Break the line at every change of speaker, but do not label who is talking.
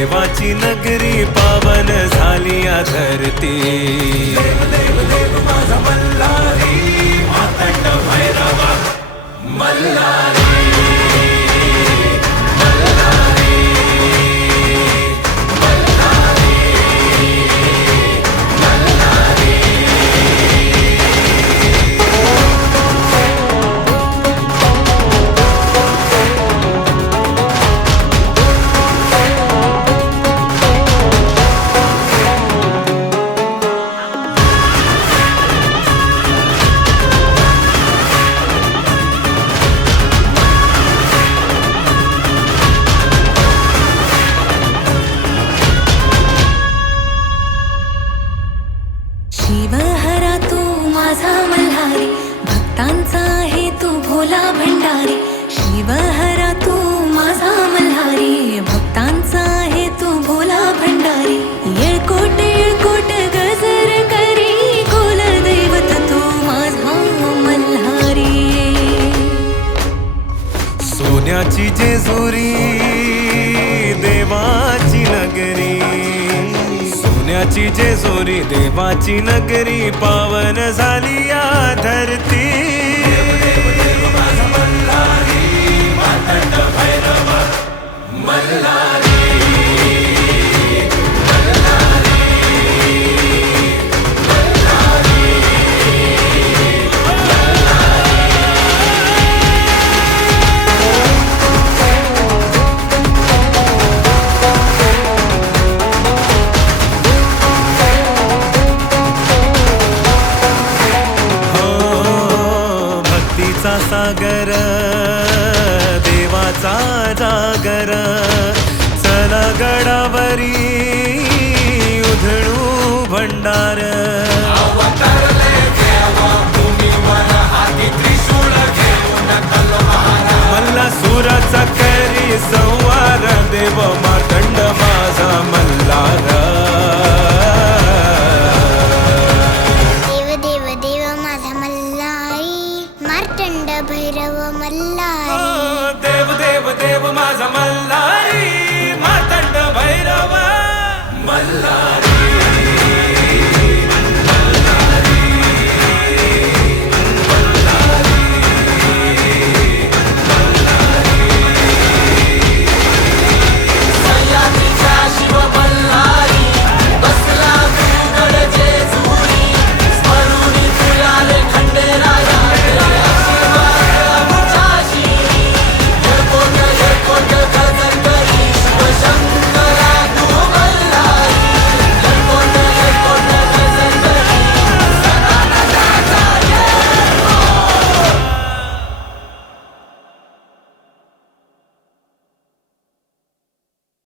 देवाची नगरी पावन झाली या धरती. देव देव देव माझा मल्हारी मातंड भैरवा
तू भंडारी शिवहरा तू माझा मल्हारी भक्तांचा आहे तू भोला भंडारी. येळकोट येळकोट गजर करी खोल दैवत तू माझा मल्हारी.
सोन्याची जेजुरी देवाची नगरी. सोन्याची जेजुरी देवाची नगरी पावन झाली या धरती. देवाचा सागर देवाचा जागर. चला गडावर भैरव मल्लारी देव देव देव माझा मल्लारी